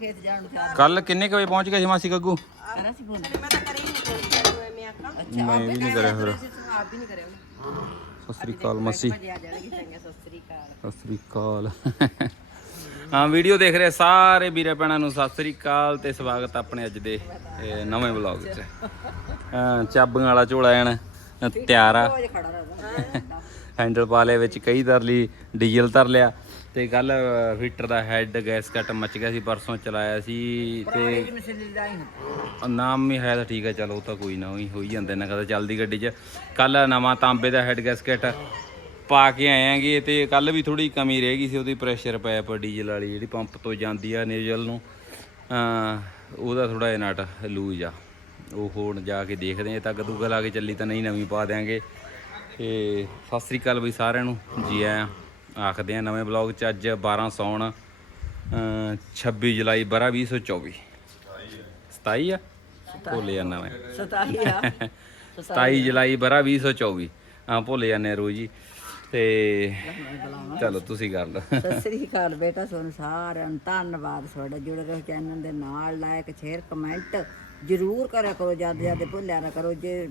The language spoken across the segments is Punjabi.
ਖੇਤ ਜਾਣ ਨੂੰ ਤਿਆਰ। ਕੱਲ ਕਿੰਨੇ ਕੁ ਵਜੇ ਪਹੁੰਚ ਗਏ ਸੀ ਮਾਸੀ ਗੱਗੂ? ਕਰਾਂ ਸੀ ਫੋਨ। ਮੈਂ ਤਾਂ ਕਰੀ ਨਹੀਂ ਕੋਈ ਤੈਨੂੰ ਐਵੇਂ ਆਖਾਂ। ਅੱਛਾ ਮੈਂ ਵੀ ਨਹੀਂ ਕਰਿਆ ਫਿਰ। ਆਪ ਵੀ ਨਹੀਂ ਕਰਿਆ ਸਤਿ ਸ੍ਰੀ ਅਕਾਲ ਮਾਸੀ। ਭੱਜਿਆ ਜਾਣਗੇ ਚੰਗਾ ਸਤਿ ਸ੍ਰੀ ਅਕਾਲ। ਸਤਿ ਸ੍ਰੀ ਅਕਾਲ। ਹਾਂ ਵੀਡੀਓ ਦੇਖ ਰਹੇ ਸਾਰੇ ਵੀਰੇ ਭੈਣਾਂ ਨੂੰ ਸਤਿ ਸ੍ਰੀ ਅਕਾਲ ਤੇ ਸਵਾਗਤ ਆ ਆਪਣੇ ਅੱਜ ਦੇ ਇਹ ਨਵੇਂ ਵਲੌਗ 'ਚ। ਹਾਂ ਚਾਬੀਆਂ ਵਾਲਾ ਝੋਲਾ ਐਨ ਤਿਆਰ। ਆ ਹੈਂਡਲ ਪਾ ਲਿਆ ਵਿੱਚ ਕਈ ਧਰ ਲਈ ਡੀਜ਼ਲ ਧਰ ਲਿਆ। ਤੇ ਕੱਲ ਹੀਟਰ ਦਾ ਹੈਡ ਗੈਸ ਕੱਟ ਮੱਚ ਗਿਆ ਸੀ ਪਰਸੋਂ ਚਲਾਇਆ ਸੀ ਤੇ ਨਾਮ ਵੀ ਹੈ ਤਾਂ ਠੀਕ ਹੈ ਚਲੋ ਉਹ ਤਾਂ ਕੋਈ ਨਾ ਉਹੀ ਹੋਈ ਜਾਂਦੇ ਨੇ ਕਦੇ ਚੱਲਦੀ ਗੱਡੀ 'ਚ। ਕੱਲ ਨਵਾਂ ਤਾਂਬੇ ਦਾ ਹੈਡ ਗੈਸਕਟ ਪਾ ਕੇ ਆਏ ਆਂਗੇ ਤੇ ਕੱਲ ਵੀ ਥੋੜੀ ਕਮੀ ਰਹਿ ਗਈ ਸੀ ਉਹਦੀ ਪ੍ਰੈਸ਼ਰ ਪਾਇਪ ਡੀਜ਼ਲ ਵਾਲੀ ਜਿਹੜੀ ਪੰਪ ਤੋਂ ਜਾਂਦੀ ਆ ਨੇਜਲ ਨੂੰ ਉਹਦਾ ਥੋੜਾ ਜਿਹਾ ਨਟ ਲੂਜ ਆ। ਉਹ ਹੁਣ ਜਾ ਕੇ ਦੇਖਦੇ ਆ ਤੱਕ ਦੂਗਾ ਲਾ ਕੇ ਚੱਲੀ ਤਾਂ ਨਹੀਂ ਨਵੀਂ ਪਾ ਦਿਆਂਗੇ। ਤੇ ਸਤਿ ਸ੍ਰੀ ਅਕਾਲ ਬਈ ਸਾਰਿਆਂ ਨੂੰ ਜੀ ਆਇਆਂ। ਆਖਦੇ ਆ ਨਵੇਂ ਬਲੌਗ 'ਚ ਅੱਜ 12 ਸੌਣ ਅਹ 26 ਜੁਲਾਈ ਬਰਾ 2024 27 ਆ? ਭੁੱਲ ਜਾਂਦਾ ਮੈਂ। ਸਤਾਈ ਆ। 27 ਜੁਲਾਈ ਬਰਾ 2024 ਹਾਂ ਭੁੱਲ ਜਾਂਦੇ ਆ ਰੋਜ਼ ਹੀ। ਤੇ ਚਲੋ ਤੁਸੀਂ ਕਰ ਲਓ। ਸਤਿ ਸ੍ਰੀ ਅਕਾਲ ਬੇਟਾ ਤੁਹਾਨੂੰ ਸਾਰਿਆਂ ਨੂੰ ਧੰਨਵਾਦ ਤੁਹਾਡਾ ਜੁੜੇ ਰਹੋ ਚੈਨਲ ਦੇ ਨਾਲ। ਲਾਇਕ ਸ਼ੇਅਰ ਕਮੈਂਟ ਜ਼ਰੂਰ ਕਰਿਆ ਕਰੋ ਜਦ ਜਦ ਭੁੱਲਿਆ ਨਾ ਕਰੋ। ਜੇ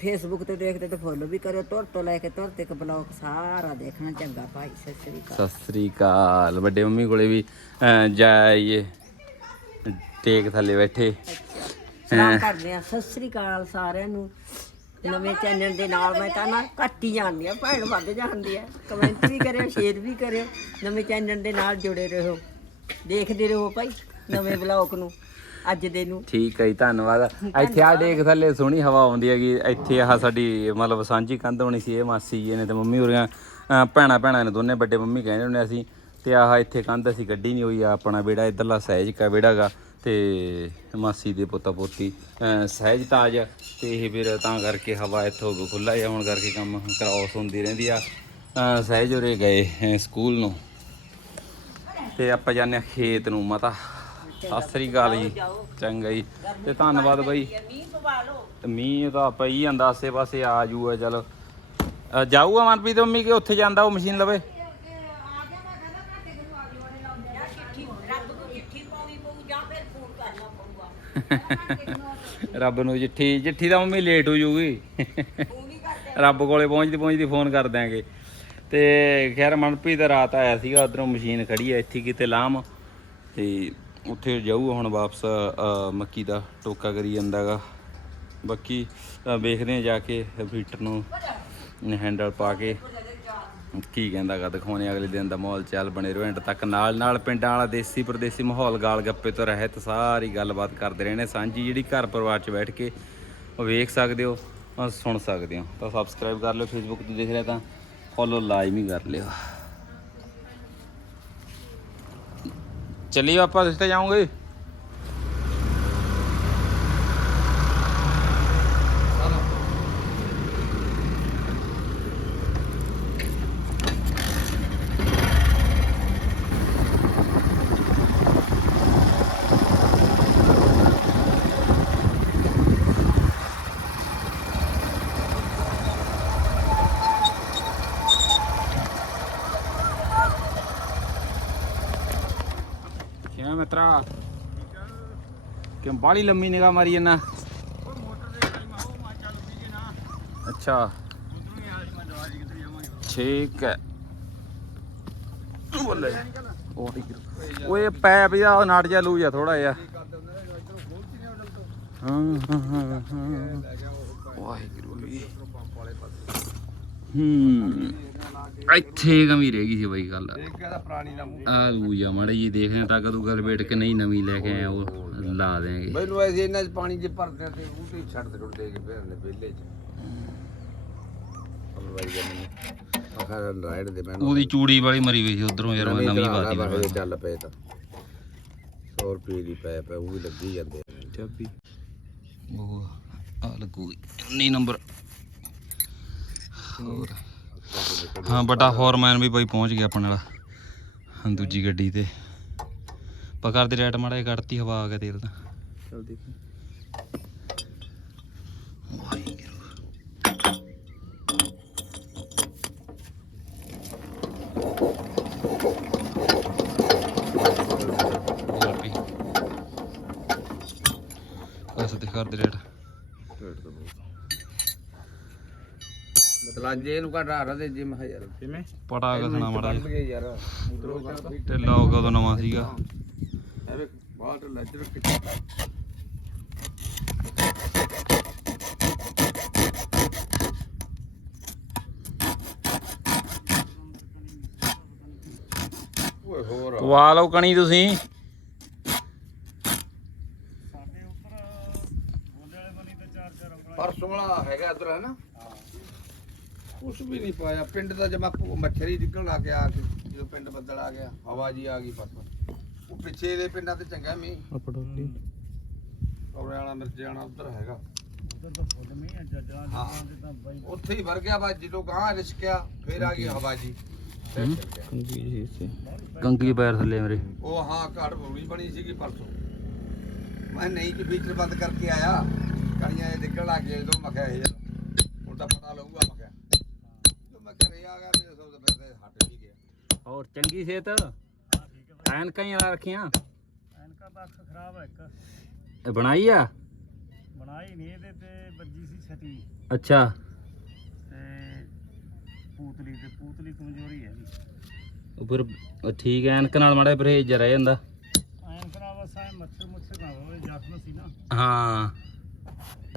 ਫੇਸਬੁੱਕ ਤੇ ਦੇਖਦੇ ਤਾਂ ਫੋਲੋ ਵੀ ਕਰਿਓ। ਤੁਰ ਤੋਂ ਲੈ ਕੇ ਤੁਰ ਤੱਕ ਬਲੌਗ ਸਾਰਾ ਦੇਖਣਾ ਚੰਗਾ ਭਾਈ। ਸਤਿ ਸ੍ਰੀ ਅਕਾਲ। ਸਤਿ ਸ੍ਰੀ ਅਕਾਲ। ਵੱਡੇ ਮੰਮੀ ਕੋਲੇ ਵੀ ਅਹ, ਜਾਈਏ। ਟੇਕ ਥੱਲੇ ਬੈਠੇ। ਸਲਾਮ ਕਰਦੇ ਆ ਸਤਿ ਸ੍ਰੀ ਅਕਾਲ ਸਾਰਿਆਂ ਨੂੰ। ਨਵੇਂ ਚੈਨਲ ਦੇ ਨਾਲ ਮੈਂ ਤਾਂ ਨਾ ਘੱਟ ਹੀ ਜਾਂਦੀ ਆ ਭੈਣ ਵੱਧ ਜਾਂਦੀ ਆ ਕਮੈਂਟ ਵੀ ਕਰਿਓ ਸ਼ੇਅਰ ਵੀ ਕਰਿਓ। ਨਵੇਂ ਚੈਨਲ ਦੇ ਨਾਲ ਜੁੜੇ ਰਹੋ। ਦੇਖਦੇ ਰਹੋ ਭਾਈ ਨਵੇਂ ਬਲੌਗ ਨੂੰ। ਅੱਜ ਦੇ ਨੂੰ। ਠੀਕ ਹੈ ਜੀ ਧੰਨਵਾਦ। ਇੱਥੇ ਆ ਦੇਖ ਥੱਲੇ ਸੋਹਣੀ ਹਵਾ ਆਉਂਦੀ ਹੈਗੀ। ਇੱਥੇ ਆਹ ਸਾਡੀ ਮਤਲਬ ਸਾਂਝੀ ਕੰਧ ਹੋਣੀ ਸੀ ਇਹ ਮਾਸੀ ਜੀ ਨੇ ਤੇ ਮੰਮੀ ਹੋਰੀਆਂ ਭੈਣਾਂ ਭੈਣਾਂ ਨੇ ਦੋਨੇ ਵੱਡੇ ਮੰਮੀ ਕਹਿੰਦੇ ਹੁੰਦੇ ਅਸੀਂ। ਤੇ ਆਹ ਇੱਥੇ ਕੰਧ ਅਸੀਂ ਗੱਡੀ ਨਹੀਂ ਹੋਈ ਆ ਆਪਣਾ ਬੇੜਾ ਇਧਰਲਾ ਸਹਿਜ ਕਾ ਬੇੜਾਗਾ ਤੇ ਮਾਸੀ ਦੇ ਪੋਤਾ ਪੋਤੀ ਸਹਿਜ ਤਾਜ ਤੇ ਇਹ ਫਿਰ ਤਾਂ ਕਰਕੇ ਹਵਾ ਇੱਥੋਂ ਖੁੱਲਾ ਜਾਂ ਹੁਣ ਕਰਕੇ ਕੰਮ ਕ੍ਰਾਸ ਹੁੰਦੀ ਰਹਿੰਦੀ ਆ। ਸਹਿਜ ਹੋਰੇ ਗਏ ਸਕੂਲ ਨੂੰ। ਤੇ ਆਪਾਂ ਜਾਂਦੇ ਖੇਤ ਨੂੰ ਮਤਾ। ਸਤਿ ਸ੍ਰੀ ਅਕਾਲ ਜੀ। ਚੰਗਾ ਜੀ। ਤੇ ਧੰਨਵਾਦ ਬਾਈ। ਮੀਂਹ ਪਵਾ ਲਓ। ਤੇ ਮੀਂਹ ਤਾਂ ਪਈ ਜਾਂਦਾ ਆਸੇ ਪਾਸੇ ਆ ਜੂਗਾ ਚਲ। ਜਾਊਗਾ ਮਨਪ੍ਰੀਤ ਮੰਮੀ ਕਿ ਉੱਥੇ ਜਾਂਦਾ ਉਹ ਮਸ਼ੀਨ ਲਵੇ? ਰੱਬ ਨੂੰ ਚਿੱਠੀ ਚਿੱਠੀ ਤਾਂ ਮੰਮੀ ਲੇਟ ਹੋ ਜੂਗੀ। ਰੱਬ ਕੋਲੇ ਪਹੁੰਚਦੀ ਪਹੁੰਚਦੀ ਫੋਨ ਕਰ ਦਿਆਂਗੇ। ਤੇ ਖੈਰ ਮਨਪ੍ਰੀਤ ਰਾਤ ਆਇਆ ਸੀਗਾ ਉਧਰੋਂ ਮਸ਼ੀਨ ਖੜੀ ਐ ਇੱਥੇ ਕਿਤੇ ਲਾਮ। ਤੇ ਉੱਥੇ ਜਾਊਗਾ ਹੁਣ ਵਾਪਸ ਮੱਕੀ ਦਾ ਟੋਕਾ ਕਰੀ ਜਾਂਦਾਗਾ। ਬਾਕੀ ਵੇਖਦੇ ਆ ਜਾ ਕੇ ਫੀਟਰ ਨੂੰ ਹੈਂਡਲ ਪਾ ਕੇ ਕੀ ਕਹਿੰਦਾਗਾ ਦਿਖਾਉਣੇ ਅਗਲੇ ਦਿਨ ਦਾ ਮਾਹੌਲ ਚੱਲ ਬਣੇ ਰਹੋ ਐਂਡ ਤੱਕ ਨਾਲ ਨਾਲ ਪਿੰਡਾਂ ਵਾਲਾ ਦੇਸੀ ਪਰਦੇਸੀ ਮਾਹੌਲ ਗਾਲ ਗੱਪੇ ਤੋਂ ਰਹਿਤ ਸਾਰੀ ਗੱਲਬਾਤ ਕਰਦੇ ਰਹਿਣੇ। ਸਾਂਝੀ ਜਿਹੜੀ ਘਰ ਪਰਿਵਾਰ 'ਚ ਬੈਠ ਕੇ ਵੇਖ ਸਕਦੇ ਹੋ ਸੁਣ ਸਕਦੇ ਹੋ। ਤਾਂ ਸਬਸਕ੍ਰਾਈਬ ਕਰ ਲਿਓ ਫੇਸਬੁੱਕ ਤੇ ਦੇਖ ਰਿਹਾ ਤਾਂ ਫੋਲੋ ਲਾਈਵ ਕਰ ਲਿਓ। ਚਲਿਏ ਆਪਾਂ ਰਿਸ਼ਤੇ ਜਾਉਂਗੇ ਕਿਵੇਂ ਮਿੱਤਰਾ ਕਿਉਂ ਬਾਲੀ ਲੰਮੀ ਨਿਗਾਹ ਮਾਰੀ ਜੰਨਾ ਅੱਛਾ। ਠੀਕ ਹੈ। ਬੋਲੇ ਉਹ ਠੀਕ ਓਏ ਪੈਪ ਜਿਹਾ ਨਾਟ ਜਾ ਲੂਜ ਆ ਥੋੜਾ ਜਿਹਾ। ਹਾਂ ਹਾਂ ਹਾਂ ਹਾਂ। ਵਾਹਿਗੁਰੂ ਜੀ। ਹੂੰ। ਇੱਥੇ ਕਮੀ ਰਹਿ ਗਈ ਸੀ ਬਈ ਗੱਲ। ਆ ਲੂਜ ਆ ਮੜੇ ਜੀ ਦੇਖਦੇ ਹਾਂ ਤਾਂ ਕਦੋਂ ਗੱਲ ਬੈਠ ਕੇ ਨਹੀਂ ਨਵੀਂ ਲੈ ਕੇ ਆਏ ਉਹ ਲਾ ਦੇਾਂਗੇ ਮੈਨੂੰ ਐਸੇ ਇਹਨਾਂ ਚ ਪਾਣੀ ਜੇ ਭਰਦੇ ਤੇ ਉਹ ਤੇ ਛੱਡ ਦੇ ਟੁੱਟਦੇ ਕੇ ਫਿਰ ਵਿਹਲੇ ਚ। ਰਾਈਡ ਦੇ ਮੈਨੂੰ ਉਹਦੀ ਚੂੜੀ ਵਾਲੀ ਮਰੀ ਹੋਈ ਸੀ ਉਧਰੋਂ ਯਾਰ ਮੈਂ ਨਵੀਂ ਬਾਤੀ ਬਸ ਚੱਲ ਪਏ ਤਾਂ। 100 ਰੁਪਏ ਦੀ ਪੈ ਪੈ ਉਹ ਵੀ ਲੱਗੀ ਜਾਂਦੇ। ਚਾਬੀ। ਉਹ ਆ ਲੱਗੂਗੀ। 19 ਨੰਬਰ। ਹੋਰ। ਹਾਂ ਵੱਡਾ ਫੋਰਮੈਨ ਵੀ ਬਾਈ ਪਹੁੰਚ ਗਿਆ ਆਪਣੇ ਵਾਲਾ। ਦੂਜੀ ਗੱਡੀ ਤੇ। ਪਕੜ ਦੇ ਰੇਟ ਮਾੜਾ ਜਿਹਾ ਘਟਤੀ ਹਵਾ ਆ ਗਿਆ ਤੇਲ ਦਾ ਚਲ ਦੇਖੀ। ਘਰ ਦੇ ਰੇਟ ਰੇਟ ਤਾਂ ਬਹੁਤ ਮਤਲਬ ਇਹਨੂੰ ਘਟਾ ਰ ਦੇ ਜਿਮ ਹਜ਼ਾਰ ਕਿਵੇਂ? ਪਟਾ ਕੇ ਸੁਣਾ ਮਾੜਾ ਯਾਰ। ਢਿੱਲਾ ਹੋ ਗਿਆ ਉਦੋਂ ਨਵਾਂ ਸੀਗਾ। ਐਵੇਂ ਬਾਹਰ ਲੱਜਰ ਕਿੱਥੇ ਓਏ ਹੋਰ ਪਵਾ ਲਓ ਕਣੀ ਤੁਸੀਂ। ਪਰਸੋਂ ਵਾਲਾ ਹੈਗਾ ਇਧਰ ਹੈ ਨਾ? ਕੁਛ ਵੀ ਨਹੀਂ ਪਾਇਆ। ਪਿੰਡ ਦਾ ਜਮਾ ਮੱਛਰੀ ਨਿਕਲਣ ਲੱਗ ਗਿਆ ਆ ਕੇ ਜਦੋਂ ਪਿੰਡ ਬੱਦਲ ਆ ਗਿਆ ਹਵਾ ਜੀ ਆ ਗਈ ਪਰਸੋਂ ਉਹ ਪਿੱਛੇ ਦੇ ਪਿੰਡਾਂ ਤੇ ਚੰਗਾ ਮੀਂਹ। ਪਟੋਲੀ ਕੌਰੇ ਵਾਲਾ ਮਿਰਜੇ ਵਾਲਾ ਉਧਰ ਹੈਗਾ। ਉਧਰ ਤਾਂ ਫੁੱਲ ਨਹੀਂ ਹੈ ਜੱਜਾਂ ਹਾਂ। ਦੇ ਤਾਂ ਬਾਈ ਉੱਥੇ ਹੀ ਵਰ ਗਿਆ ਬਾ ਜਦੋਂ ਗਾਂ ਰਿਸਕਿਆ ਫੇਰ ਆ ਗਈ ਹਵਾ ਜੀ। ਫਿਰ ਹੂੰ। ਚੱਲ ਗਿਆ। ਕੰਗੀ ਪੈਰ ਥੱਲੇ ਮੇਰੇ। ਉਹ ਹਾਂ ਘੜ ਬੋਲੀ ਬਣੀ ਸੀਗੀ ਪਰਸੋਂ। ਮੈਂ ਨਹੀਂ ਕਿ ਫੀਚਰ ਬੰਦ ਕਰਕੇ ਆਇਆ। ਕੜੀਆਂ ਇਹ ਨਿਕਲ ਲੱਗ ਗਏ ਜਦੋਂ ਮੈਂ ਕਿਹਾ ਇਹ ਹੁਣ ਤਾਂ ਪਤਾ ਲੱਗੂਗਾ ਹੋਰ ਚੰਗੀ ਸਿਹਤ। ਐਨਕਾਂ ਹੀ ਲਾ ਰੱਖੀਆਂ। ਐਨਕਾ ਅੱਖ ਖਰਾਬ ਹੈ ਇੱਕ। ਇਹ ਬਣਾਈ ਆ? ਬਣਾਈ ਨਹੀਂ ਇਹਦੇ ਤੇ ਵੱਜੀ ਸੀ ਛਤੀ। ਅੱਛਾ। ਤੇ ਪੂਤਲੀ ਤੇ ਪੂਤਲੀ ਕਮਜ਼ੋਰੀ ਹੈ ਉਹ ਫਿਰ ਠੀਕ ਐ ਐਨਕ ਨਾਲ ਮਾੜਾ ਪਰਹੇਜ ਜਿਹਾ ਰਹਿ ਜਾਂਦਾ। ਐਨਕ ਨਾਲ ਬਸ ਐ ਮੱਛਰ ਮੁੱਛਰ ਨਾ ਹੋਵੇ ਜ਼ਖਮ ਸੀ ਨਾ। ਹਾਂ।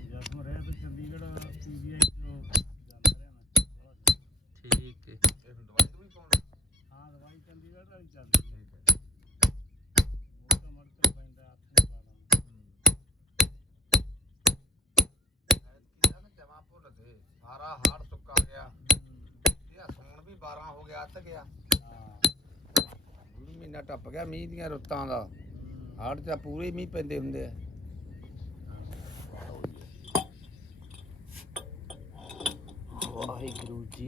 ਜ਼ਖਮ ਰਿਹਾ ਤੇ ਚੰਡੀਗੜ੍ਹ ਪੀਜੀਆਈ ਤੋਂ ਜਾਂਦਾ ਰਿਹਾ ਮੈਂ ਠੀਕ ਹੈ ਇਹ ਹੁਣ ਦਵਾਈ ਦਵਾਈ ਪਾਉਣ ਹਾਂ ਦਵਾਈ ਚੰਡੀਗੜ੍ਹ ਵਾਲੀ ਚੱਲਦੀ ਹੈ ਉਹ ਤਾਂ ਮੜ ਕੇ ਪੈਂਦਾ ਹੱਥ ਨਹੀਂ ਪਾਣਾ ਐਤਕੀ ਨਾ ਜਮਾ ਭੁੱਲ ਗਏ ਸਾਰਾ ਹਾੜ ਸੁੱਕਾ ਗਿਆ ਇਹ ਸੌਣ ਵੀ 12 ਹੋ ਗਿਆ। ਅੱਤ ਗਿਆ ਹਾਂ ਵੀ ਮਹੀਨਾ ਟੱਪ ਗਿਆ ਮੀਂਹ ਦੀਆਂ ਰੁੱਤਾਂ ਦਾ। ਹਾੜ ਚ ਪੂਰੇ ਮੀਂਹ ਪੈਂਦੇ ਹੁੰਦੇ ਆ। ਵਾਹਿਗੁਰੂ ਜੀ।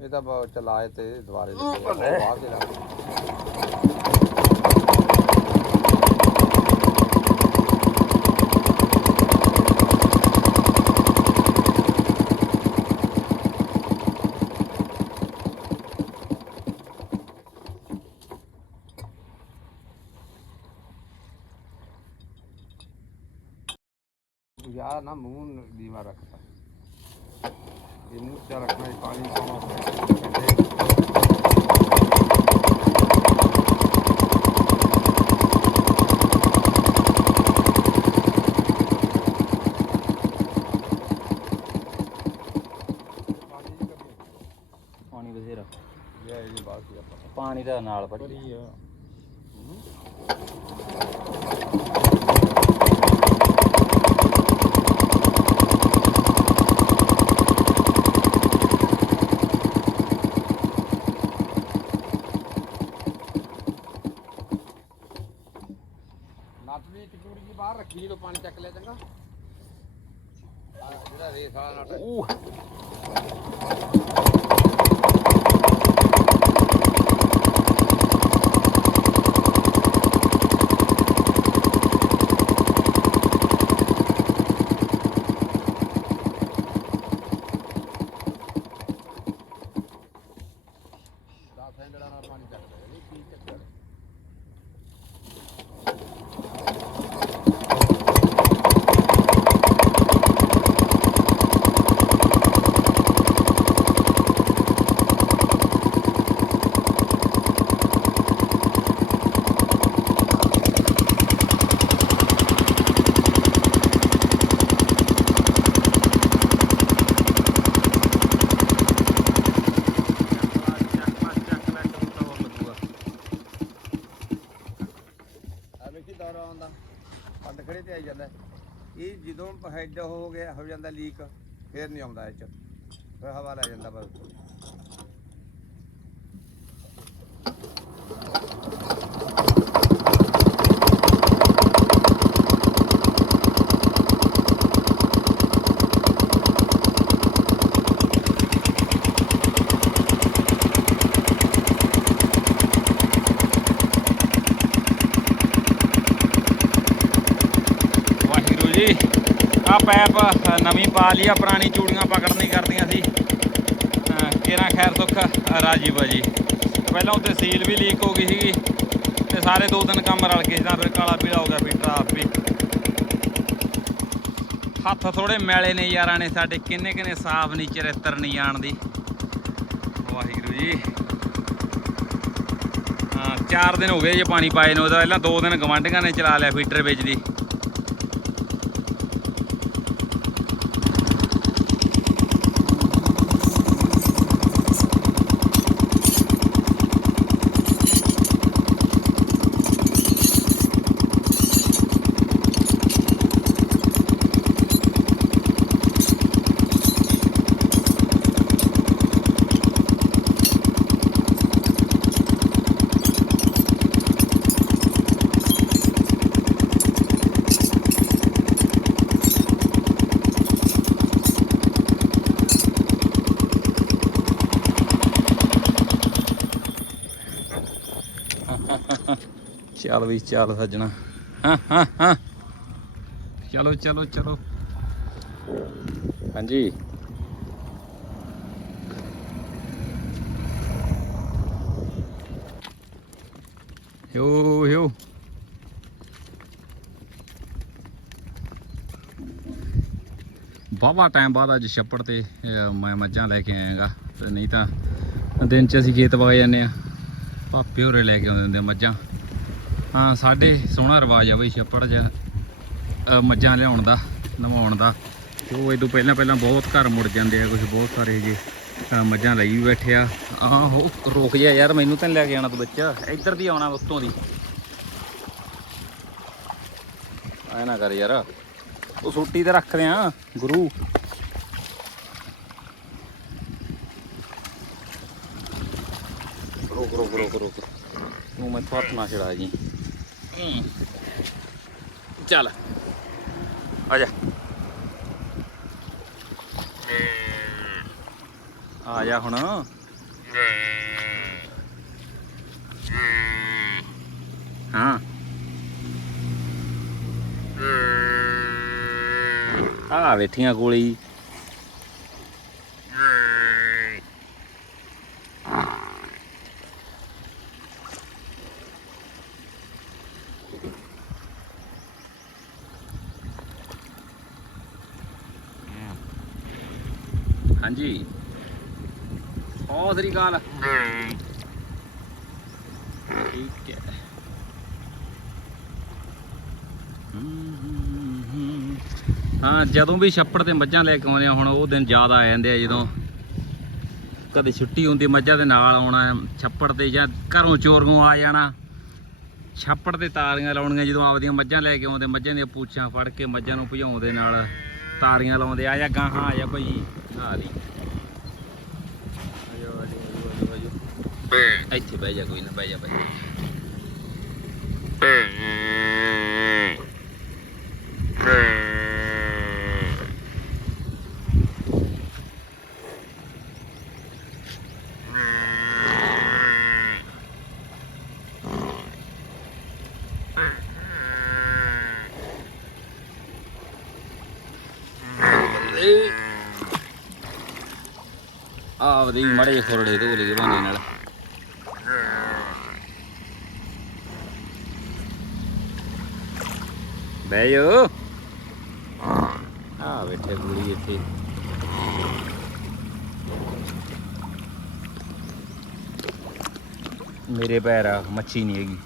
ਇਹ ਤਾਂ ਚਲਾਏ ਤੇ ਦੁਬਾਰੇ ਦੇ ਬਾਹਰ ਦੇ ਲੱਗ ਯਾਰ ਨਾ ਮੂੰਹ ਨ- ਨੀਵਾਂ ਰੱਖਦਾ ਇਹ ਮੂੰਹ ਚਾ ਰੱਖਣਾ ਹੈ ਪਾਣੀ ਪਾਉਣਾ ਪਾਣੀ ਬਥੇਰਾ ਇਹ ਇਹ ਬਾਤ ਹੀ ਆਪਾਂ ਨਾਲ ਪੜੀ ਨੱਟ ਦੀ ਟਕੂੜੀ ਜੀ ਬਾਹਰ ਰੱਖੀ ਜਦੋਂ ਪਾਣੀ ਚੱਕ ਲਿਆ ਚੰਗਾ ਆਹ ਜਿਹੜਾ ਰੇਸ ਵਾਲਾ ਨੱਟ ਦਸ ਹੈਂਡਲਾਂ ਨਾਲ ਪਾਣੀ ਚੱਕ ਲਿਆ ਨਹੀਂ ਕੀ ਚੱਕਰ ਆ ਵੇਖੀ ਦੌਰਾ ਆਉਂਦਾ ਪੰਡ ਖੜੇ ਤੇ ਆਈ ਜਾਂਦਾ ਹੈ। ਇਹ ਜਦੋਂ ਹੈਡ ਹੋ ਗਿਆ ਹੋ ਜਾਂਦਾ ਲੀਕ ਫੇਰ ਨਹੀਂ ਆਉਂਦਾ ਇਹ ਚ ਫਿਰ ਹਵਾ ਲੈ ਜਾਂਦਾ ਬਸ ਵਾਹਿਗੁਰੂ ਜੀ ਆ ਪੈਪ ਅ, ਨਵੀਂ ਪਾ ਲਈ ਪੁਰਾਣੀ ਚੂੜੀਆਂ ਪਕੜ ਨਹੀਂ ਕਰਦੀਆਂ ਸੀ ਕਿਹਨਾਂ ਖੈਰ ਦੁੱਖ ਰਾਜੀ ਬਾਜੀ। ਪਹਿਲਾਂ ਉੱਤੇ ਸੀਲ ਵੀ ਲੀਕ ਹੋ ਗਈ ਸੀਗੀ, ਤੇ ਸਾਰੇ ਦੋ ਦਿਨ ਕੰਮ ਰਲ ਗਏ ਜਿੱਦਾਂ ਫਿਰ ਕਾਲਾ ਪੀਲਾ ਹੋ ਗਿਆ ਵੀ ਆਪ ਵੀ ਹੱਥ ਥੋੜੇ ਮੈਲੇ ਨੇ ਯਾਰਾਂ ਨੇ ਸਾਡੇ, ਕਿੰਨੇ ਕਿੰਨੇ ਸਾਫ਼ ਨਹੀਂ ਚਰਿੱਤਰ ਨਹੀਂ ਜਾਣਦੀ ਵਾਹਿਗੁਰੂ ਜੀ। ਹਾਂ 4 ਦਿਨ ਹੋ ਗਏ ਜੇ ਪਾਣੀ ਪਾਏ ਨੂੰ, ਉਹਦਾ ਪਹਿਲਾਂ 2 ਦਿਨ ਗਵਾਂਢੀਆਂ ਨੇ ਚਲਾ ਲਿਆ ਫੀਟਰ ਵਿੱਚ ਦੀ ਚੱਲ ਵੀ ਚੱਲ ਸੱਜਣਾ। ਹਾਂ ਹਾਂ ਹਾਂ। ਚਲੋ ਚਲੋ ਚਲੋ। ਹਾਂਜੀ। ਯੋ ਯੋ ਬਾਵਾ ਟਾਈਮ ਬਾਅਦ ਅੱਜ ਛੱਪੜ ਤੇ ਮੈਂ ਮੱਝਾਂ ਲੈ ਕੇ ਆਇਆਗਾ। ਤੇ ਨਹੀਂ ਤਾਂ ਦਿਨ ਚ ਅਸੀਂ ਖੇਤ ਵਗ ਜਾਂਦੇ ਆ ਪਾਪੇ ਹੋਰੇ ਲੈ ਕੇ ਆਉਂਦੇ ਹੁੰਦੇ ਮੱਝਾਂ। ਹਾਂ, ਸਾਡੇ ਸੋਹਣਾ ਰਿਵਾਜ ਆ ਬਈ ਛੱਪੜ 'ਚ ਮੱਝਾਂ ਲਿਆਉਣ ਦਾ, ਨਵਾਉਣ ਦਾ। ਉਹ ਇਹ ਤੋਂ ਪਹਿਲਾਂ ਪਹਿਲਾਂ ਬਹੁਤ ਘਰ ਮੁੜ ਜਾਂਦੇ ਆ ਕੁਝ ਬਹੁਤ ਸਾਰੇ ਜੇ ਮੱਝਾਂ ਲਈ ਵੀ ਬੈਠੇ ਆ। ਆਹੋ ਰੁਕ ਜਾ ਯਾਰ, ਮੈਨੂੰ ਤਾਂ ਲੈ ਕੇ ਆਣਾ ਤੂੰ ਬੱਚਾ ਇੱਧਰ ਦੀ ਆਉਣਾ ਉੱਤੋਂ ਦੀ। ਐ ਨਾ ਕਰ ਯਾਰ। ਉਹ ਸੂਟੀ ਤੇ ਰੱਖਦੇ ਆ, ਗੁਰੂ। ਰੁਕ ਰੁਕ ਰੁਕ ਰੁਕ। ਤੂੰ ਮੈਂ ਹੱਥ ਨਾ ਛੜਾ ਜੀ। ਚੱਲ। ਆ ਜਾ। ਆ ਜਾ ਹੁਣ। ਹਾਂ। ਆ ਬੈਠੀਆਂ ਕੋਲੀ ਹਾਂਜੀ। ਬਹੁਤ ਸ੍ਰੀ ਅਕਾਲ। ਠੀਕ ਹੈ। ਹਾਂ, ਜਦੋਂ ਵੀ ਛੱਪੜ ਤੇ ਮੱਝਾਂ ਲੈ ਕੇ ਆਉਂਦੇ ਆ, ਹੁਣ ਉਹ ਦਿਨ ਯਾਦ ਆ ਜਾਂਦੇ ਆ, ਜਦੋਂ ਕਦੇ ਛੁੱਟੀ ਹੁੰਦੀ, ਮੱਝਾਂ ਦੇ ਨਾਲ ਆਉਣਾ, ਛੱਪੜ ਤੇ ਜਾਂ ਘਰੋਂ ਚੋਰੀਆਂ ਆ ਜਾਣਾ, ਛੱਪੜ ਤੇ ਤਾਰੀਆਂ ਲਾਉਣੀਆਂ, ਜਦੋਂ ਆਪਦੀਆਂ ਮੱਝਾਂ ਲੈ ਕੇ ਆਉਂਦੇ, ਮੱਝਾਂ ਦੀਆਂ ਪੂਛਾਂ ਫੜ ਕੇ ਮੱਝਾਂ ਨੂੰ ਭਜਾਉਂਦੇ ਨਾਲ। ਤਾਰੀਆਂ ਲਾਉਂਦੇ ਆ ਜਾ ਗਾਹਾਂ ਆ ਜਾ ਭਾਈ ਆ ਲਈ ਆਜੋ ਆਜੋ ਆਜੋ ਆਜੋ ਇੱਥੇ ਬਹਿ ਜਾ ਕੋਈ ਨਾ ਬਹਿ ਜਾ ਬਹਿ ਜਾ ਆਪਦੇ ਮਾੜੇ ਮੜੇ ਜਿਹੇ ਖੋਰੜੇ ਧੋ ਲਏ ਬਹਾਨੇ ਨਾਲ। ਬਹਿ ਜਾ। ਆ ਬੈਠੇ ਪੂਰੀ ਇੱਥੇ। ਮੇਰੇ ਪੈਰ ਆ, ਮੱਛੀ ਨਹੀਂ ਹੈਗੀ।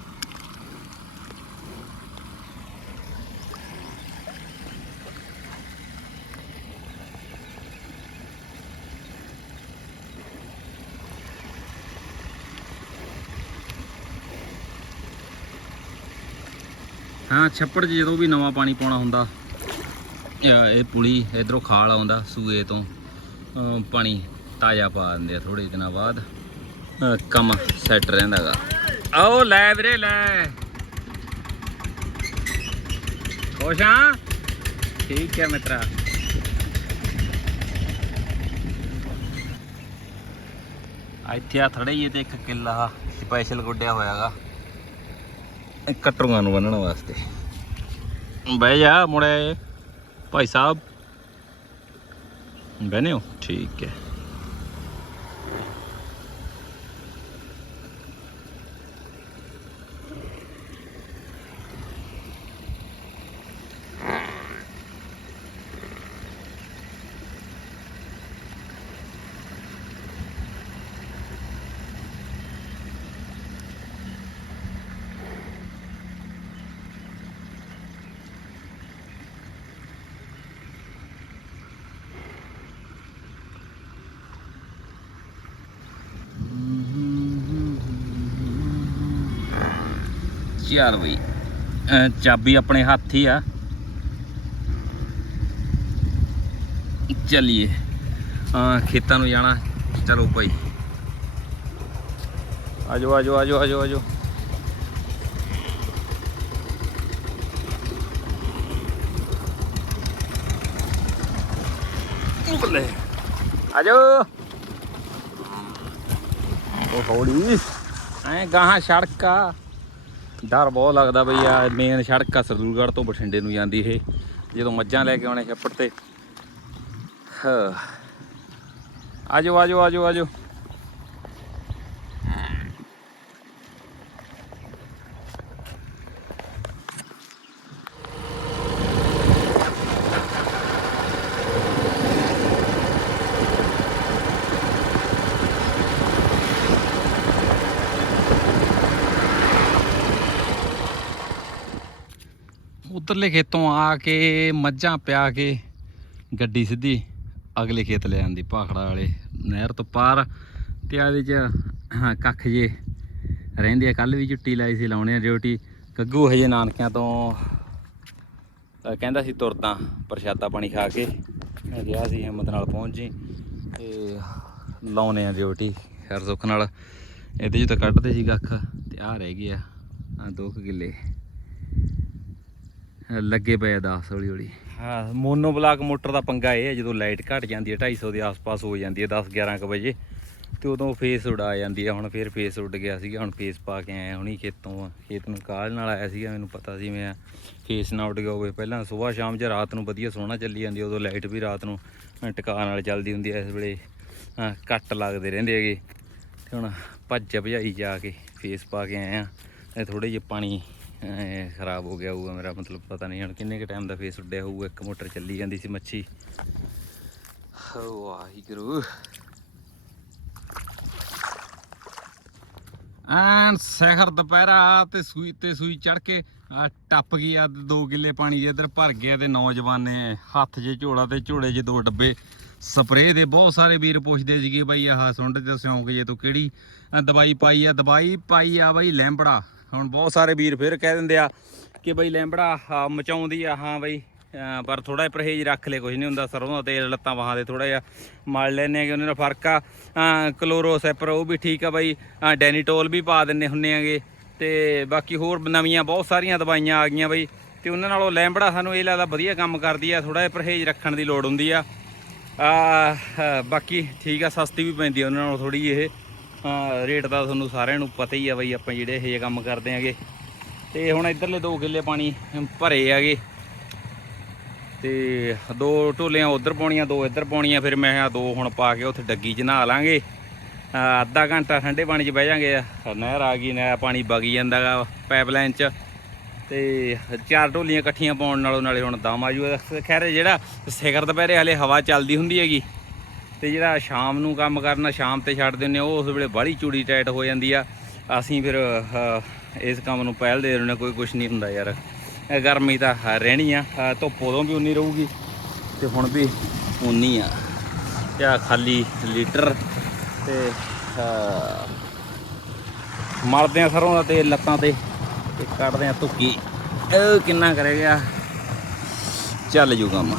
ਹਾਂ, ਛੱਪੜ 'ਚ ਜਦੋਂ ਵੀ ਨਵਾਂ ਪਾਣੀ ਪਾਉਣਾ ਹੁੰਦਾ ਇਹ ਪੁਲੀ ਇਧਰੋਂ ਖਾਲ ਆਉਂਦਾ ਸੂਏ ਤੋਂ ਪਾਣੀ ਤਾਜ਼ਾ ਪਾ ਦਿੰਦੇ ਆ ਥੋੜੇ ਦਿਨਾਂ ਬਾਅਦ ਕੰਮ ਸੈੱਟ ਰਹਿੰਦਾਗਾ। ਆਓ ਲੈ ਵੀਰੇ, ਲੈ। ਖੁਸ਼ ਆ? ਠੀਕ ਹੈ ਮਿੱਤਰਾ। ਇੱਥੇ ਆ ਥੜੇ ਹੀ ਤੇ ਇੱਕ ਕਿੱਲਾ ਸਪੈਸ਼ਲ ਗੁੱਡਿਆ ਹੋਇਆਗਾ। ਇਹ ਕਟਰੂਆਂ ਨੂੰ ਬੰਨਣ ਵਾਸਤੇ। ਬਹਿ ਜਾ ਮੁੜੇ। ਭਾਈ ਸਾਹਿਬ। ਬਹਿਨੇ ਹੋ? ਠੀਕ ਹੈ। ਚੱਲ ਬਈ। ਚਾਬੀ ਆਪਣੇ ਹੱਥ ਹੀ ਆ। ਚੱਲੀਏ। ਖੇਤਾਂ ਨੂੰ ਜਾਣਾ। ਚਲੋ ਭਾਈ। ਆਜੋ ਆਜੋ ਆਜੋ ਆਜੋ ਆਜੋ। ਬੱਲੇ ਆਜੋ। ਉਹ ਹੌਲੀ। ਐ ਗਾਹਾਂ ਸੜਕ ਆ। ਡਰ ਬਹੁਤ ਲੱਗਦਾ ਬਈ ਆ ਮੇਨ ਸੜਕ ਆ, ਸਰਦੂਲਗੜ੍ਹ ਤੋਂ ਬਠਿੰਡੇ ਨੂੰ ਜਾਂਦੀ ਇਹ। ਜਦੋਂ ਮੱਝਾਂ ਲੈ ਕੇ ਆਉਣੇ ਛੱਪੜ ਤੇ। ਹਾਂ। ਆਜੋ ਆਜੋ ਆਜੋ ਆਜੋ। ਉਧਰਲੇ ਖੇਤੋਂ ਆ ਕੇ ਮੱਝਾਂ ਪਿਆ ਕੇ ਗੱਡੀ ਸਿੱਧੀ ਅਗਲੇ ਖੇਤ ਲੈ ਜਾਂਦੀ ਭਾਖੜਾ ਵਾਲੇ ਨਹਿਰ ਤੋਂ ਪਾਰ ਤੇ ਆ ਵਿੱਚ ਹਾਂ, ਕੱਖ ਜੇ ਰਹਿੰਦੇ ਆ। ਕੱਲ ਵੀ ਝੁੱਟੀ ਲਾਈ ਸੀ ਲਾਉਣੇ ਆ ਡਿਊਟੀ। ਗੱਗੂ ਹਜੇ ਨਾਨਕਿਆਂ ਤੋਂ ਕਹਿੰਦਾ ਸੀ ਤੁਰਦਾ ਪ੍ਰਸ਼ਾਦਾ ਪਾਣੀ ਖਾ ਕੇ। ਮੈਂ ਗਿਆ ਸੀ ਹਿੰਮਤ ਨਾਲ ਪਹੁੰਚ ਜੀ ਤੇ ਲਾਉਣੇ ਆ ਡਿਊਟੀ ਖੈਰ ਸੁੱਖ ਨਾਲ। ਇਹਦੇ ਚ ਤਾਂ ਕੱਢਦੇ ਸੀ ਕੱਖ ਤੇ ਆ ਰਹਿ ਗਿਆ ਆ ਦੋ ਕੁ ਕਿੱਲੇ। ਲੱਗੇ ਪਏ ਆ 10 ਹੌਲੀ ਹੌਲੀ। ਹਾਂ ਮੋਨੋ ਬਲਾਕ ਮੋਟਰ ਦਾ ਪੰਗਾ ਇਹ ਹੈ ਜਦੋਂ ਲਾਈਟ ਘਟ ਜਾਂਦੀ ਹੈ 250 ਦੇ ਆਸ-ਪਾਸ ਹੋ ਜਾਂਦੀ ਹੈ 10 11 ਕੁ ਵਜੇ। ਤੇ ਉਦੋਂ ਫੇਸ ਉਡਾ ਜਾਂਦੀ ਹੈ ਹੁਣ ਫੇਰ ਫੇਸ ਉੱਡ ਗਿਆ ਸੀਗਾ ਹੁਣ ਫੇਸ ਪਾ ਕੇ ਆਇਆ ਹੁਣੀ ਖੇਤੋਂ ਖੇਤ ਨੂੰ ਕਾਲ ਨਾਲ ਆਇਆ ਸੀਗਾ ਮੈਨੂੰ ਪਤਾ ਸੀ ਮੈਂ। ਫੇਸ ਨਾ ਉੱਡ ਗਿਆ ਹੋਵੇ। ਪਹਿਲਾਂ ਸਵੇਰ ਸ਼ਾਮ ਜਾਂ ਰਾਤ ਨੂੰ ਵਧੀਆ ਸੋਹਣਾ ਚੱਲੀ ਜਾਂਦੀ ਉਦੋਂ ਲਾਈਟ ਵੀ ਰਾਤ ਨੂੰ ਅਹ, ਨਾਲ ਚੱਲਦੀ ਹੁੰਦੀ ਹੈ ਇਸ ਵੇਲੇ ਕੱਟ ਲੱਗਦੇ ਰਹਿੰਦੇ ਹੈਗੇ। ਤੇ ਹੁਣ ਭੱਜ ਭਜਾਈ ਜਾ ਕੇ ਫੇਸ ਪਾ ਕੇ ਆਇਆ ਇਹ ਥੋੜੇ ਜਿਹੇ ਪਾਣੀ ਖਰਾਬ ਹੋ ਗਿਆ ਹੋਊਗਾ ਮੇਰਾ ਮਤਲਬ ਪਤਾ ਨਹੀਂ ਹੁਣ ਕਿੰਨੇ ਕ ਟਾਈਮ ਦਾ ਫੇਸ ਉੱਡਿਆ ਹੋਊਗਾ ਇੱਕ ਮੋਟਰ ਚੱਲੀ ਜਾਂਦੀ ਸੀ ਮੱਛੀ। ਵਾਹਿਗੁਰੂ। ਐਨ ਸਹਿਰ ਦੁਪਹਿਰਾ ਤੇ ਸੂਈ ਤੇ ਸੂਈ ਚੜ ਕੇ ਟੱਪ ਗਈ ਆ 2 ਕਿੱਲੇ ਪਾਣੀ ਦੇ ਇੱਧਰ ਭਰ ਗਿਆ ਤੇ ਨੌਜਵਾਨ ਨੇ ਹੱਥ 'ਚ ਝੋਲਾ ਤੇ ਝੋਲੇ 'ਚ ਦੋ ਡੱਬੇ ਸਪਰੇਅ ਦੇ ਬਹੁਤ ਸਾਰੇ ਵੀਰ ਪੁੱਛਦੇ ਸੀਗੇ ਬਾਈ ਆਹ ਸੁੰਡ ਤੇ ਸਿਉਂਕ ਜੇ ਤੋਂ ਕਿਹੜੀ ਦਵਾਈ ਪਾਈ ਆ? ਦਵਾਈ ਪਾਈ ਆ ਬਾਈ ਲੈਂਬੜਾ। ਹੁਣ ਬਹੁਤ ਸਾਰੇ ਵੀਰ ਫਿਰ ਕਹਿ ਦਿੰਦੇ ਆ ਕਿ ਬਈ ਲੈਂਬੜਾ ਆਹ, ਮਚਾਉਂਦੀ ਆ ਹਾਂ ਬਈ ਪਰ ਥੋੜਾ ਜਿਹਾ ਪਰਹੇਜ਼ ਰੱਖ ਲੈ ਕੁਝ ਨਹੀਂ ਹੁੰਦਾ ਸਰੋਂ ਦਾ ਤੇਲ ਲੱਤਾਂ ਬਾਹਾਂ ਦੇ ਥੋੜਾ ਜਿਹਾ ਮਲ ਲੈਨੇ ਆ ਕਿ ਉਹਨਾਂ ਨਾਲ ਫ਼ਰਕ ਆ। ਕਲੋਰੋਸੈਪਰ ਉਹ ਵੀ ਠੀਕ ਆ ਬਾਈ ਡੈਨੀਟੋਲ ਵੀ ਪਾ ਦਿੰਨੇ ਹੁੰਨੇ ਆਗੇ। ਤੇ ਬਾਕੀ ਹੋਰ ਨਵੀਆਂ ਬਹੁਤ ਸਾਰੀਆਂ ਦਵਾਈਆਂ ਆ ਗਈਆਂ ਬਈ ਤੇ ਉਹਨਾਂ ਨਾਲੋਂ ਲੈਂਬੜਾ ਸਾਨੂੰ ਇਹ ਲੱਗਦਾ ਵਧੀਆ ਕੰਮ ਕਰਦੀ ਆ ਥੋੜਾ ਜਿਹਾ ਪਰਹੇਜ਼ ਰੱਖਣ ਦੀ ਲੋੜ ਹੁੰਦੀ ਆ। ਆ ਬਾਕੀ ਠੀਕ ਆ ਸਸਤੀ ਵੀ ਪੈਂਦੀ ਆ ਉਹਨਾਂ ਨਾਲੋਂ ਥੋੜੀ ਇਹ। ਰੇਟ ਦਾ ਤੁਹਾਨੂੰ ਸਾਰਿਆਂ ਨੂੰ ਪਤਾ ਹੀ ਆ ਬਈ ਆਪਾਂ ਜਿਹੜੇ ਇਹ ਜਿਹੇ ਕੰਮ ਕਰਦੇ ਹੈਗੇ। ਤੇ ਹੁਣ ਇਧਰਲੇ 2 ਕਿੱਲੇ ਪਾਣੀ ਭਰੇ ਹੈਗੇ। ਤੇ ਦੋ ਢੋਲੀਆਂ ਉਧਰ ਪਾਉਣੀਆਂ, ਦੋ ਇੱਧਰ ਪਾਉਣੀਆਂ, ਫਿਰ ਮੈਂ ਆ ਦੋ ਹੁਣ ਪਾ ਕੇ ਉੱਥੇ ਡੱਗੀ 'ਚ ਨਹਾ ਲਾਂਗੇ। ਅੱਧਾ ਘੰਟਾ ਠੰਡੇ ਪਾਣੀ 'ਚ ਬਹਿ ਜਾਾਂਗੇ ਨਹਿਰ ਆ ਗਈ, ਨਹਿਰ ਪਾਣੀ ਵਗੀ ਜਾਂਦਾਗਾ ਪਾਈਪਲਾਈਨ 'ਚ। ਤੇ ਚਾਰ ਢੋਲੀਆਂ ਇਕੱਠੀਆਂ ਪਾਉਣ ਨਾਲੋਂ ਨਾਲੇ ਹੁਣ ਦਮ ਆਜੂ ਖੈਰ ਜਿਹੜਾ ਸਿਖਰ ਦੁਪਹਿਰੇ ਹਲੇ ਹਵਾ ਚੱਲਦੀ ਹੁੰਦੀ ਹੈਗੀ। ਤੇ ਜਿਹੜਾ ਸ਼ਾਮ ਨੂੰ ਕੰਮ ਕਰਨਾ ਸ਼ਾਮ ਤੇ ਛੱਡ ਦਿੰਦੇ ਆ, ਉਹ ਉਸ ਵੇਲੇ ਬਾਹਲੀ ਚੂੜੀ ਟਾਈਟ ਹੋ ਜਾਂਦੀ ਆ। ਅਸੀਂ ਫਿਰ ਇਸ ਕੰਮ ਨੂੰ ਪਹਿਲ ਦੇ ਰਹੇ ਕੋਈ ਕੁਝ ਨਹੀਂ ਹੁੰਦਾ ਯਾਰ। ਗਰਮੀ ਤਾਂ ਰਹਿਣੀ ਆ ਧੁੱਪ ਉਦੋਂ ਵੀ ਉਨੀ ਰਹੂਗੀ ਤੇ ਹੁਣ ਵੀ ਉਨੀ ਆ। ਤੇ ਆਹ ਖਾਲੀ ਲੀਟਰ ਤੇ ਅਹ, ਮਲਦੇ ਆ ਸਰੋਂ ਦਾ ਤੇਲ ਲੱਤਾਂ ਤੇ ਤੇ ਕੱਢਦੇ ਆ ਧੁੱਕੀ। ਇਹ ਕਿੰਨਾ ਕਰੇਗਾ? ਚੱਲ ਜੂ ਕੰਮ।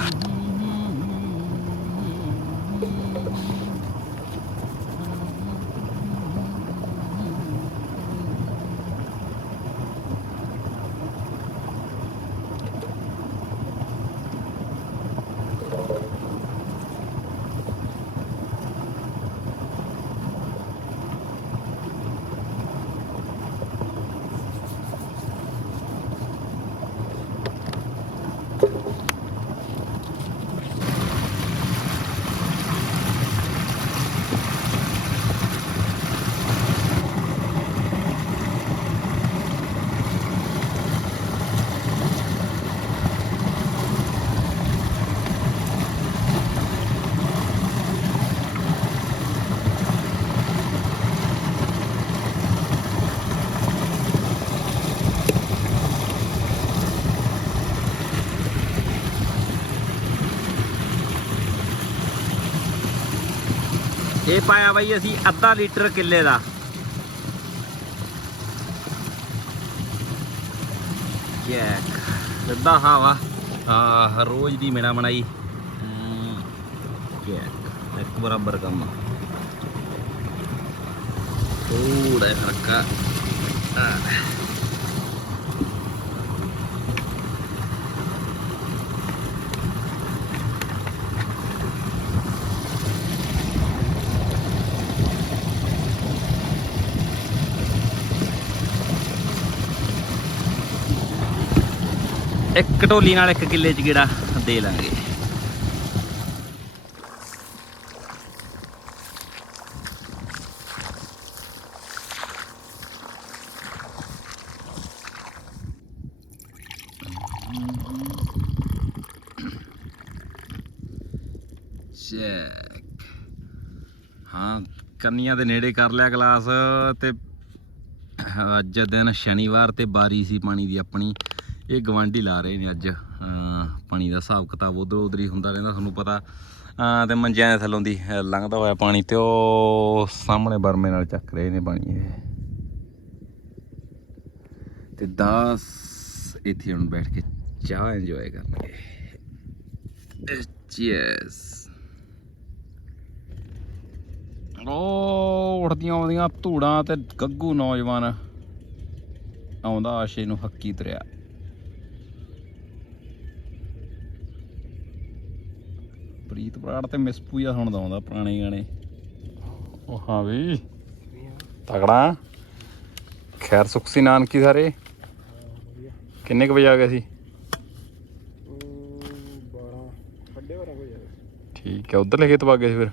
ਪਾਇਆ ਬਾਈ ਅਸੀਂ ਅੱਧਾ ਲੀਟਰ ਕਿੱਲੇ ਦਾ। ਚੈੱਕ ਸਿੱਧਾ ਹਵਾ ਆ ਰੋਜ਼ ਦੀ ਮੇਰਾ ਬਣਾਈ ਚੈੱਕ ਇੱਕ ਬਰਾਬਰ ਕੰਮ। ਥੋੜਾ ਜਿਹਾ ਫਰਕਾ ਇੱਕ ਢੋਲੀ ਨਾਲ ਇੱਕ ਕਿੱਲੇ ਚ ਗੇੜਾ ਦੇ ਲਾਂਗੇ। ਚੈੱਕ ਹਾਂ, ਕੰਨੀਆਂ ਦੇ ਨੇੜੇ ਕਰ ਲਿਆ ਗਲਾਸ ਤੇ ਅੱਜ ਦਿਨ ਸ਼ਨੀਵਾਰ ਤੇ ਬਾਰੀ ਸੀ ਪਾਣੀ ਦੀ ਆਪਣੀ। ਇਹ ਗਵਾਂਢੀ ਲਾ ਰਹੇ ਨੇ ਅੱਜ ਪਾਣੀ ਦਾ ਹਿਸਾਬ ਕਿਤਾਬ ਉਧਰ ਉਧਰ ਹੀ ਹੁੰਦਾ ਰਹਿੰਦਾ, ਤੁਹਾਨੂੰ ਪਤਾ ਅਮ ਤੇ ਮੰਜਿਆਂ ਦੇ ਥੱਲੋਂ ਦੀ ਲੰਘਦਾ ਹੋਇਆ ਪਾਣੀ ਤੇ ਉਹ ਸਾਹਮਣੇ ਬਰਮੇ ਨਾਲ ਚੱਕ ਰਹੇ ਨੇ ਪਾਣੀ ਇਹ। ਤੇ 10 ਇੱਥੇ ਹੁਣ ਬੈਠ ਕੇ ਚਾਹ ਇੰਜੋਏ ਕਰਨਗੇ। ਚੀਅਰਸ ਉਹ ਉੜਦੀਆਂ ਆਉਂਦੀਆਂ ਧੂੜਾਂ ਤੇ ਗੱਗੂ ਨੌਜਵਾਨ ਆਉਂਦਾ ਆਸ਼ੇ ਨੂੰ ਹੱਕੀ ਤਰਿਆ। ਪ੍ਰੀਤ ਬਰਾੜ ਤੇ ਮਿਸ ਪੂਜਾ ਸੁਣਦਾ ਆਉਂਦਾ ਪੁਰਾਣੇ ਗਾਣੇ। ਉਹ ਹਾਂ ਵੀ। ਤਗੜਾ। ਖੈਰ ਸੁਖ ਸੀ ਨਾਨਕੀ ਸਾਰੇ? ਕਿੰਨੇ ਕੁ ਵਜੇ ਆ ਗਏ ਸੀ? 12 ਵੱਡੇ ਵਾਰਾ ਹੋ ਜਾਵੇ ਠੀਕ ਹੈ ਉਧਰ ਆ ਗਏ ਸੀ ਫਿਰ?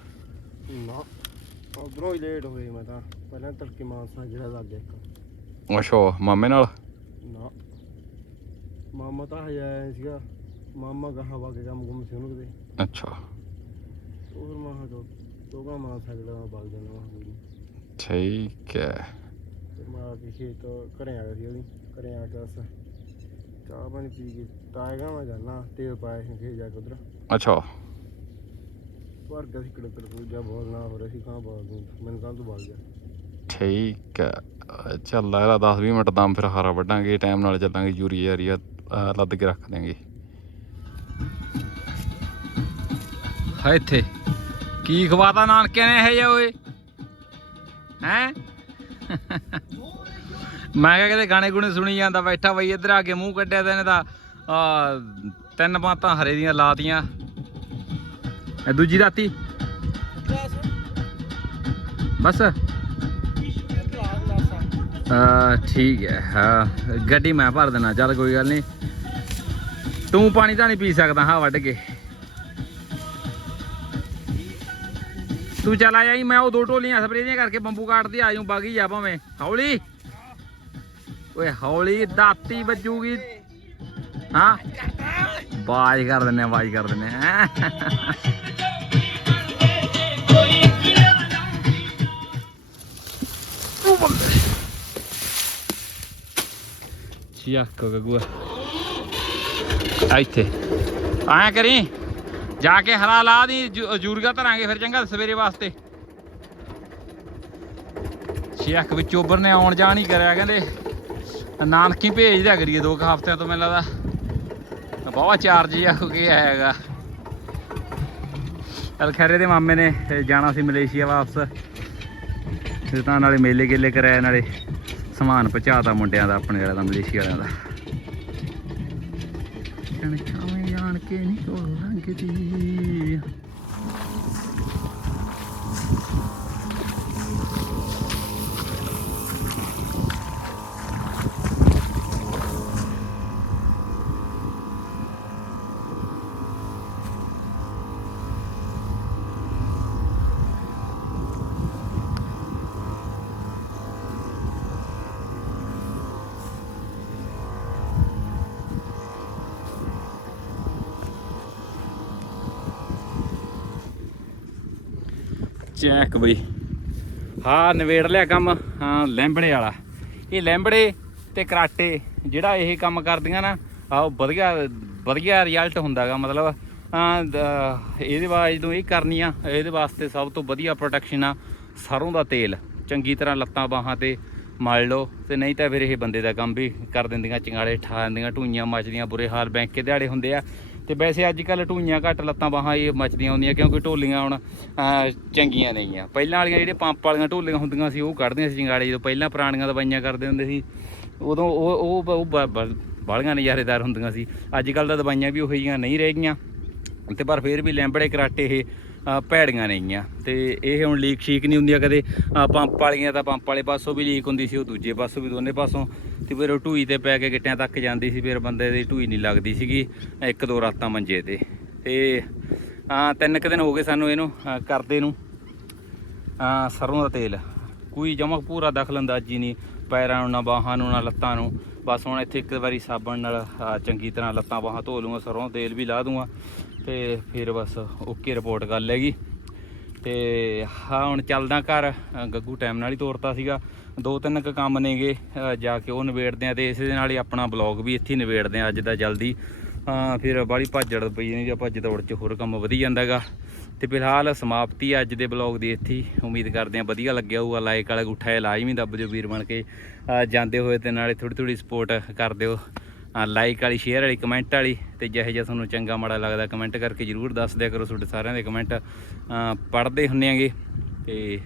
ਨਾ ਉਧਰੋਂ ਹੀ ਲੇਟ ਹੋਏ ਮੈਂ ਤਾਂ। ਪਹਿਲਾਂ ਤੜਕੇ ਮਾਨਸਾ ਜਿਹੜਾ ਲੱਗ ਗਿਆ ਇੱਕ। ਅੱਛਾ ਮਾਮੇ ਨਾਲ? ਨਾ। ਮਾਮਾ ਤਾਂ ਹਜੇ ਆਇਆ ਸੀਗਾ। ਮਾਮਾ ਗਾਹਾਂ ਵਾ ਕੇ ਕੰਮ ਗੁੰਮ ਸੀ ਉਹਨੂੰ ਕਿਤੇ। ਅੱਛਾ। ਉਹ ਫਿਰ ਮਾਹ ਦੋ ਦੋਗਾ ਮਾਨਸਾ ਜਿਹੜਾ ਮੈਂ ਵਗ ਜਾਣਾ ਵਾ ਪੂਰੀ ਠੀਕ ਹੈ। ਤੇ ਮੈਂ ਆ ਕੇ ਖੇਤ ਘਰੇ ਆ ਗਿਆ ਸੀ ਉਹਦੀ ਘਰੇ ਆ ਕੇ ਬਸ ਚਾਹ ਪਾਣੀ ਪੀ ਕੇ ਤਾਏਗਾ ਮੈਂ ਜਾਣਾ ਤੇਲ ਪਾਇਆ ਸੀ ਖੇਤ ਜਾ ਕੇ ਉਧਰ। ਅੱਛਾ। ਭਰ ਗਿਆ ਸੀ ਕੜਕੜ ਪੂਜਾ ਬੋਲਣਾ ਹੋ ਰਿਹਾ ਸੀ ਕਹਾਂ ਬੋਲ ਮੈਨੂੰ ਕੱਲ ਤੋਂ ਬੋਲ ਗਿਆ। ਠੀਕ ਹੈ। ਚੱਲ ਇਹਦਾ 10 20 ਮਿੰਟ ਦਮ ਫਿਰ ਹਾਰਾ ਵੱਢਾਂਗੇ ਟਾਈਮ ਨਾਲ ਚੱਲਾਂਗੇ ਯੂਰੀ ਯਾਰੀਆ ਅਹ ਲੱਦ ਕੇ ਰੱਖ ਦਿਆਂਗੇ। ਹਾਂ ਇੱਥੇ। ਕੀ ਖਵਾਤਾ ਨਾਨਕਿਆਂ ਨੇ ਇਹ ਜੇ ਓਏ? ਹੈ? ਮੈਂ ਕਿਹਾ ਕਿਤੇ ਗਾਣੇ ਗੁਣੇ ਸੁਣੀ ਜਾਂਦਾ, ਬੈਠਾ ਬਈ ਇੱਧਰ ਆ ਕੇ ਮੂੰਹ ਕੱਢਿਆ ਤੇ ਇਹਨੇ ਤਾਂ, ਆ, ਤਿੰਨ ਬਾਤਾਂ ਹਰੇ ਦੀਆਂ ਲਾਤੀਆਂ। ਇਹ ਦੂਜੀ ਰਾਤੀ? ਬਸ। ਆ, ਠੀਕ ਹੈ, ਹਾਂ। ਗੱਡੀ ਮੈਂ ਭਰ ਦੇਣਾ, ਚੱਲ ਕੋਈ ਗੱਲ ਨਹੀਂ। ਤੂੰ ਪਾਣੀ ਤਾਂ ਨਹੀਂ ਪੀ ਸਕਦਾ, ਹਾਂ, ਵੱਢ ਕੇ। ਤੂੰ ਚੱਲ ਆ ਜਾਈ ਮੈਂ ਉਹ ਦੋ ਟੋਲੀਆਂ ਸਪਰੇਅ ਦੀਆਂ ਕਰਕੇ ਬੰਬੂ ਕਾਟਦੀ ਆ ਜਾਊਂ, ਬਾਗੀ ਜਾ ਭਾਵੇਂ। ਹੌਲੀ। ਓਏ ਹੌਲੀ, ਦਾਤੀ ਵੱਜੂਗੀ। ਹਾਂ? ਬਾਜ ਕਰ ਦਿੰਨੇ ਬਾਜ ਕਰ ਦਿੰਨੇ ਹੈਂ। ਚੱਕ ਗਗੂਆ। ਆ ਇੱਥੇ। ਆਇਆ ਕਰੀ? ਜਾ ਕੇ ਹਰਾ ਲਾ ਦੀ ਜੂਰਗਾ ਧਰਾਂਗੇ ਫਿਰ ਚੰਗਾ ਸਵੇਰੇ ਵਾਸਤੇ। ਸ਼ੇਖ ਵਿੱਚ ਚੋਬਰ ਨੇ ਆਉਣ ਜਾਣ ਹੀ ਕਰਿਆ, ਕਹਿੰਦੇ ਨਾਨਕੀ ਭੇਜ ਦਿਆ ਕਰੀਏ ਦੋ ਕੁ ਹਫ਼ਤਿਆਂ ਤੋਂ ਮੈਨੂੰ ਲੱਗਦਾ। ਬਹੁਤ ਚਾਰਜ ਜਿਹਾ ਹੋ ਗਿਆ ਹੈਗਾ। ਚਲ ਖੈਰੇ ਦੇ ਮਾਮੇ ਨੇ ਜਾਣਾ ਸੀ ਮਲੇਸ਼ੀਆ ਵਾਪਸ। ਫਿਰ ਤਾਂ ਨਾਲੇ ਮੇਲੇ ਗੇਲੇ ਕਰਾਇਆ ਨਾਲੇ ਸਮਾਨ ਪਹੁੰਚਾਤਾ ਮੁੰਡਿਆਂ ਦਾ, ਆਪਣੇ ਵਾਲਿਆਂ ਦਾ, ਮਲੇਸ਼ੀਆ ਵਾਲਿਆਂ ਦਾ। ਕਣ ਛਾਵੇਂ ਜਾਣ ਕੇ ਨਹੀਂ ਕੋਲ ਲੰਘਦੀ। ਚੈੱਕ ਬਈ। ਹਾਂ ਨਵੇੜ ਲਿਆ ਕੰਮ। ਹਾਂ, ਲੈਂਬੜੇ ਵਾਲਾ। ਇਹ ਲੈਂਬੜੇ ਤੇ ਕਰਾਟੇ, ਜਿਹੜਾ ਇਹ ਕੰਮ ਕਰਦੀਆਂ ਨਾ ਆ ਉਹ ਵਧੀਆ ਵਧੀਆ ਰਿਜ਼ਲਟ ਹੁੰਦਾਗਾ, ਮਤਲਬ ਇਹਦੇ ਬਾਅਦ ਜਦੋਂ ਇਹ ਕਰਨੀ ਆ, ਇਹਦੇ ਵਾਸਤੇ ਸਭ ਤੋਂ ਵਧੀਆ ਪ੍ਰੋਟੈਕਸ਼ਨ ਆ, ਸਰੋਂ ਦਾ ਤੇਲ। ਚੰਗੀ ਤਰ੍ਹਾਂ ਲੱਤਾਂ ਬਾਹਾਂ ਤੇ ਮਲ ਲਓ, ਤੇ ਨਹੀਂ ਤਾਂ ਫਿਰ ਇਹ ਬੰਦੇ ਦਾ ਕੰਮ ਵੀ ਕਰ ਦਿੰਦੀਆਂ ਚੰਗਾਲੇ ਠਾ ਦਿੰਦੀਆਂ, ਢੂਈਆਂ ਮੱਚਦੀਆਂ, ਬੁਰੇ ਹਾਲ ਬੈਂਕ ਕੇ ਦਿਹਾੜੇ ਹੁੰਦੇ ਆ। ਤੇ ਵੈਸੇ ਅੱਜ ਕੱਲ ਢੂਈਆਂ ਘੱਟ ਲੱਤਾਂ ਬਾਹਾਂ ਇਹ ਮੱਚਦੀਆਂ ਹੁੰਦੀਆਂ ਕਿਉਂਕਿ ਢੋਲੀਆਂ ਹੁਣ ਚੰਗੀਆਂ ਨਹੀਂ ਪਹਿਲਾਂ ਵਾਲੀਆਂ ਜਿਹੜੇ ਪੰਪ ਵਾਲੀਆਂ ਢੋਲੀਆਂ ਹੁੰਦੀਆਂ ਸੀ, ਉਹ ਕੱਢਦੀਆਂ ਸੀ ਚੰਗਾਲੇ ਜਦੋਂ ਪਹਿਲਾਂ ਪੁਰਾਣੀਆਂ ਦਵਾਈਆਂ ਕਰਦੇ ਹੁੰਦੇ ਸੀ। ਉਦੋਂ ਉਹ ਉਹ ਉਹ ਬਾਹਲੀਆਂ ਨਜ਼ਾਰੇਦਾਰ ਹੁੰਦੀਆਂ ਸੀ। ਅੱਜ ਕੱਲ ਤਾਂ ਦਵਾਈਆਂ ਵੀ ਉਹੋ ਜਿਹੀਆਂ ਨਹੀਂ ਰਹਿ ਗਈਆਂ। ਤੇ ਪਰ ਫਿਰ ਵੀ ਲੈਂਬੜੇ ਕਰਾਟੇ ਇਹ ਭੈੜੀਆਂ ਨਹੀਂਆਂ ਤੇ ਇਹ ਹੁਣ ਲੀਕ ਸ਼ੀਕ ਨਹੀਂ ਹੁੰਦੀਆਂ ਕਦੇ। ਪੰਪ ਵਾਲੀਆਂ ਤਾਂ ਪੰਪ ਵਾਲੇ ਪਾਸੋਂ ਵੀ ਲੀਕ ਹੁੰਦੀ ਸੀ, ਉਹ ਦੂਜੇ ਪਾਸੋਂ ਵੀ, ਦੋਨੇ ਪਾਸੋਂ। ਤੇ ਫਿਰ ਉਹ ਢੂਈ ਤੇ ਪੈ ਕੇ ਗਿੱਟਿਆਂ ਤੱਕ ਜਾਂਦੀ ਸੀ ਫਿਰ ਬੰਦੇ ਦੀ ਢੂਈ ਨਹੀਂ ਲੱਗਦੀ ਸੀਗੀ ਇੱਕ ਦੋ ਰਾਤਾਂ ਮੰਜੇ ਤੇ। ਤੇ ਅ, ਤਿੰਨ ਕੁ ਦਿਨ ਹੋ ਗਏ ਸਾਨੂੰ ਇਹਨੂੰ ਕਰਦੇ ਨੂੰ। ਆ ਸਰੋਂ ਦਾ ਤੇਲ। ਕੋਈ ਜਮਾ ਪੂਰਾ ਦਖਲ ਅੰਦਾਜ਼ੀ ਨਹੀਂ ਪੈਰਾਂ ਨੂੰ ਨਾ ਬਾਹਾਂ ਨੂੰ ਨਾ ਲੱਤਾਂ ਨੂੰ। ਬਸ ਹੁਣ ਇੱਥੇ ਇੱਕ ਵਾਰੀ ਸਾਬਣ ਨਾਲ ਚੰਗੀ ਤਰ੍ਹਾਂ ਲੱਤਾਂ ਬਾਹਾਂ ਧੋ ਲੂੰਗਾ ਸਰੋਂ ਦਾ ਤੇਲ ਵੀ ਲਾ ਦੂੰਗਾ। ਤੇ ਫਿਰ ਬਸ ਓਕੇ ਰਿਪੋਰਟ ਕਰ ਲੈਗੀ ਤੇ ਹਾਂ ਹੁਣ ਚੱਲਦਾ ਘਰ। ਗੱਗੂ ਟਾਈਮ ਨਾਲ ਹੀ ਤੋਰਤਾ ਸੀਗਾ। ਦੋ ਤਿੰਨ ਕੁ ਕੰਮ ਨੇਗੇ ਜਾ ਕੇ ਉਹ ਨਿਬੇੜਦੇ ਆ ਤੇ ਇਸੇ ਦੇ ਨਾਲ ਹੀ ਆਪਣਾ ਬਲੌਗ ਵੀ ਇੱਥੇ ਹੀ ਨਿਬੇੜਦੇ ਆ ਅੱਜ ਦਾ ਜਲਦੀ। ਫਿਰ ਬਾੜੀ ਭਾਜੜ ਪਈ ਨਹੀਂ ਜਾਂ ਭੱਜ ਦੌੜ ਚ ਹੋਰ ਕੰਮ ਵਧੀ ਜਾਂਦਾਗਾ। ਤੇ ਫਿਲਹਾਲ ਸਮਾਪਤੀ ਹੈ ਅੱਜ ਦੇ ਬਲੌਗ ਦੀ ਇੱਥੇ ਉਮੀਦ ਕਰਦੇ ਆ ਵਧੀਆ ਲੱਗਿਆ ਹੋਊਗਾ ਲਾਈਕ ਵਾਲਾ ਗੁੱਠਾ ਇਹ ਲਾਜ਼ਮੀ ਦੱਬ ਦਿਓ ਵੀਰ ਬਣ ਕੇ। ਜਾਂਦੇ ਹੋਏ ਤੇ ਨਾਲੇ ਥੋੜੀ ਥੋੜੀ ਸਪੋਰਟ ਕਰ ਦਿਓ। ਲਾਈਕ ਵਾਲੀ ਸ਼ੇਅਰ ਵਾਲੀ ਕਮੈਂਟ ਵਾਲੀ ਤੇ ਜਿਹੇ ਜਿਹਾ ਤੁਹਾਨੂੰ ਚੰਗਾ ਮਾੜਾ ਲੱਗਦਾ ਕਮੈਂਟ ਕਰਕੇ ਜਰੂਰ ਦੱਸ ਦਿਆ ਕਰੋ ਤੁਹਾਡੇ ਸਾਰਿਆਂ ਦੇ ਕਮੈਂਟ ਪੜ੍ਹਦੇ ਹੁੰਨੇ ਆਂਗੇ ਤੇ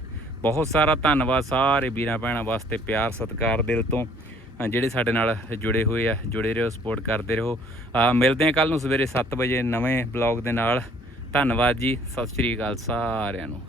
ਬਹੁਤ ਸਾਰਾ ਧੰਨਵਾਦ ਸਾਰੇ ਵੀਰਾਂ ਭੈਣਾਂ ਵਾਸਤੇ ਪਿਆਰ, ਸਤਿਕਾਰ ਦਿਲ ਤੋਂ। ਜਿਹੜੇ ਸਾਡੇ ਨਾਲ ਜੁੜੇ ਹੋਏ ਆ, ਜੁੜੇ ਰਹੋ ਸਪੋਰਟ ਕਰਦੇ ਰਹੋ। ਮਿਲਦੇ ਆ ਕੱਲ ਨੂੰ ਸਵੇਰੇ 7 ਵਜੇ ਨਵੇਂ ਬਲੌਗ ਦੇ ਨਾਲ। ਧੰਨਵਾਦ ਜੀ, ਸਤਿ ਸ਼੍ਰੀ ਅਕਾਲ ਸਾਰਿਆਂ ਨੂੰ।